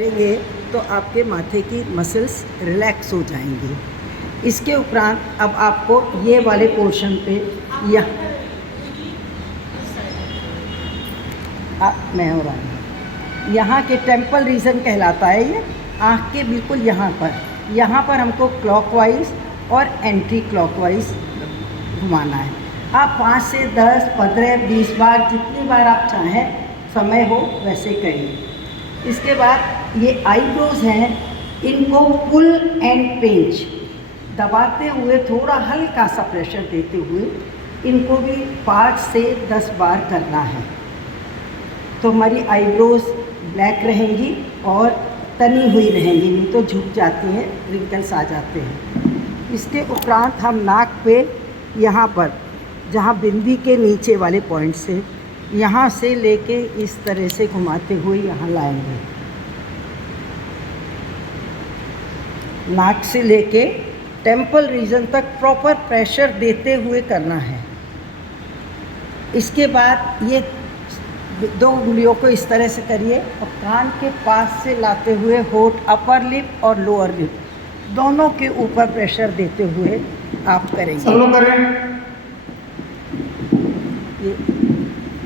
करेंगे तो आपके माथे की मसल्स रिलैक्स हो जाएंगी। इसके उपरांत अब आपको ये वाले पोर्शन पे मैं हो रहा हूँ, यहाँ के टेम्पल रीजन कहलाता है ये, आँख के बिल्कुल यहाँ पर हमको क्लॉकवाइज और एंटी क्लॉकवाइज घुमाना है। आप 5 से 10, 15, 20 बार, जितनी बार आप चाहें समय हो वैसे करिए। इसके बाद ये आईब्रोज हैं, इनको पुल एंड पिंच दबाते हुए थोड़ा हल्का सा प्रेशर देते हुए इनको भी 5 से 10 बार करना है। तो हमारी आईब्रोज ब्लैक रहेंगी और तनी हुई रहेंगी, नहीं तो झुक जाती हैं, रिंकल्स आ जाते हैं। इसके उपरांत हम नाक पे यहाँ पर जहाँ बिंदी के नीचे वाले पॉइंट से यहाँ से लेके इस तरह से घुमाते हुए यहाँ लाएंगे। नाक से लेके टेम्पल रीजन तक प्रॉपर प्रेशर देते हुए करना है। इसके बाद ये 2 उंगलियों को इस तरह से करिए और कान के पास से लाते हुए होठ, अपर लिप और लोअर लिप दोनों के ऊपर प्रेशर देते हुए आप करेंगे। सब लोग करें। ये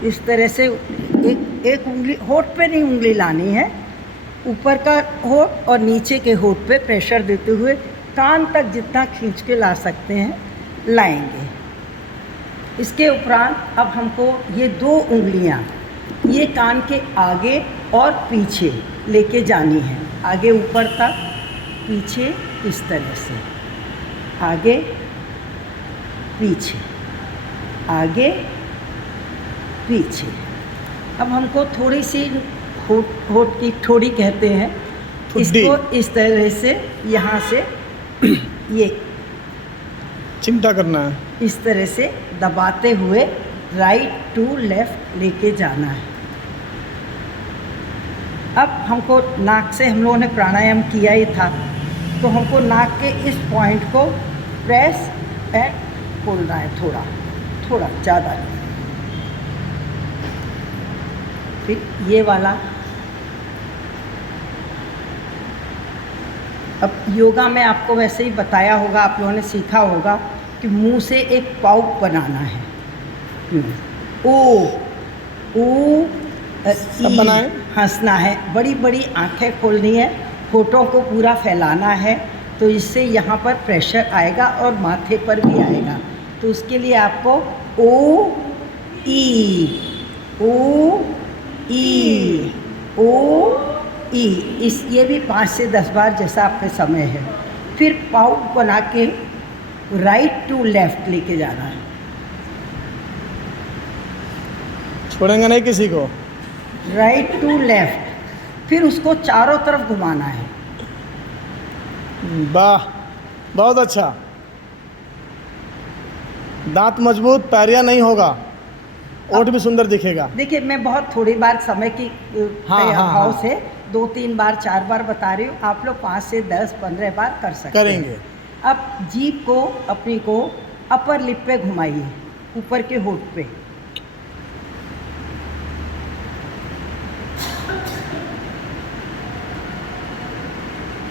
इस तरह से एक उंगली होठ पे नहीं उंगली लानी है, ऊपर का होठ और नीचे के होठ पे प्रेशर देते हुए कान तक जितना खींच के ला सकते हैं लाएंगे। इसके उपरांत अब हमको ये 2 उंगलियां ये कान के आगे और पीछे लेके जानी है, आगे ऊपर तक, पीछे इस तरह से, आगे पीछे, आगे पीछे। अब हमको थोड़ी सी होठ की ठोड़ी कहते हैं, इसको इस तरह से यहाँ से ये चिमटा करना है, इस तरह से दबाते हुए राइट टू लेफ़्ट लेके जाना है। अब हमको नाक से, हम लोगों ने प्राणायाम किया ही था, तो हमको नाक के इस पॉइंट को प्रेस एंड खोलना है, थोड़ा ज़्यादा नहीं। फिर ये वाला, अब योगा में आपको वैसे ही बताया होगा, आप लोगों ने सीखा होगा कि मुंह से एक पाउच बनाना है। ओ सब बनाए, हंसना है, बड़ी बड़ी आंखें खोलनी है, होठों को पूरा फैलाना है, तो इससे यहाँ पर प्रेशर आएगा और माथे पर भी आएगा। तो उसके लिए आपको ओ ई ये भी 5 से 10 बार जैसा आपका समय है। फिर पाउच बना के राइट टू लेफ़्ट लेके जाना है, छोड़ेंगे नहीं किसी को। राइट टू लेफ़्ट, फिर उसको चारों तरफ घुमाना है। वाह, बहुत अच्छा। दांत मजबूत, पैरिया नहीं होगा, ओठ भी सुंदर दिखेगा। देखिए, मैं बहुत थोड़ी बार समय की अभाव से 2-3 बार 4 बार बता रही हूँ, आप लोग 5 से 10, 15 बार कर सकते हैं। करेंगे। अब जीभ को अपनी को अपर लिप पे घुमाइए, ऊपर के होठ पे।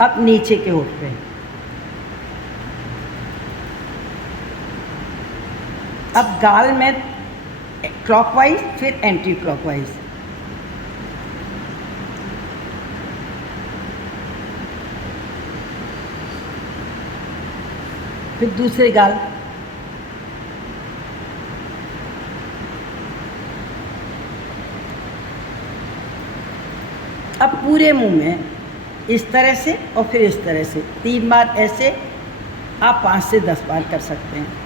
अब नीचे के होठ पे। अब गाल में क्लॉकवाइज, फिर एंटी क्लॉकवाइज। फिर दूसरे गाल। अब पूरे मुंह में इस तरह से और फिर इस तरह से 3 बार, ऐसे आप 5 से 10 बार कर सकते हैं।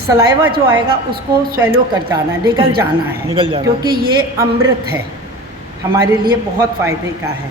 सलाइवा जो आएगा उसको स्वेलो कर जाना है, निकल जाना है, क्योंकि ये अमृत है, हमारे लिए बहुत फ़ायदे का है।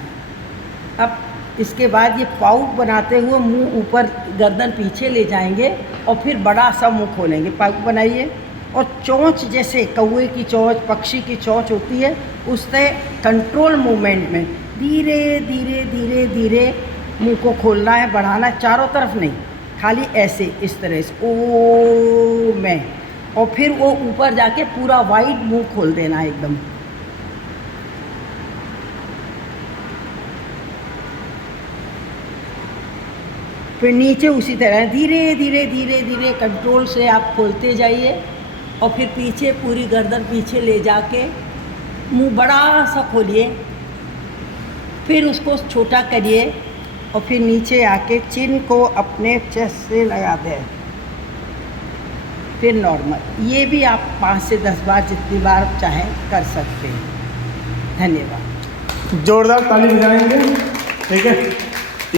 अब इसके बाद ये पाउच बनाते हुए मुंह ऊपर, गर्दन पीछे ले जाएंगे और फिर बड़ा सा मुंह खोलेंगे। पाउच बनाइए और चोंच, जैसे कौवे की चोंच, पक्षी की चोंच होती है, उससे कंट्रोल मूवमेंट में धीरे धीरे धीरे धीरे मुंह को खोलना है, बढ़ाना है, चारों तरफ नहीं, खाली ऐसे इस तरह से ओ में, और फिर वो ऊपर जाके पूरा वाइड मुंह खोल देना एकदम। फिर नीचे उसी तरह धीरे धीरे धीरे धीरे कंट्रोल से आप खोलते जाइए, और फिर पीछे पूरी गर्दन पीछे ले जाके मुंह बड़ा सा खोलिए, फिर उसको छोटा करिए, और फिर नीचे आके चिन को अपने चेस्ट से लगा दें, फिर नॉर्मल। ये भी आप 5 से 10 बार जितनी बार चाहें कर सकते हैं। धन्यवाद। जोरदार ताली बजाएंगे, ठीक है।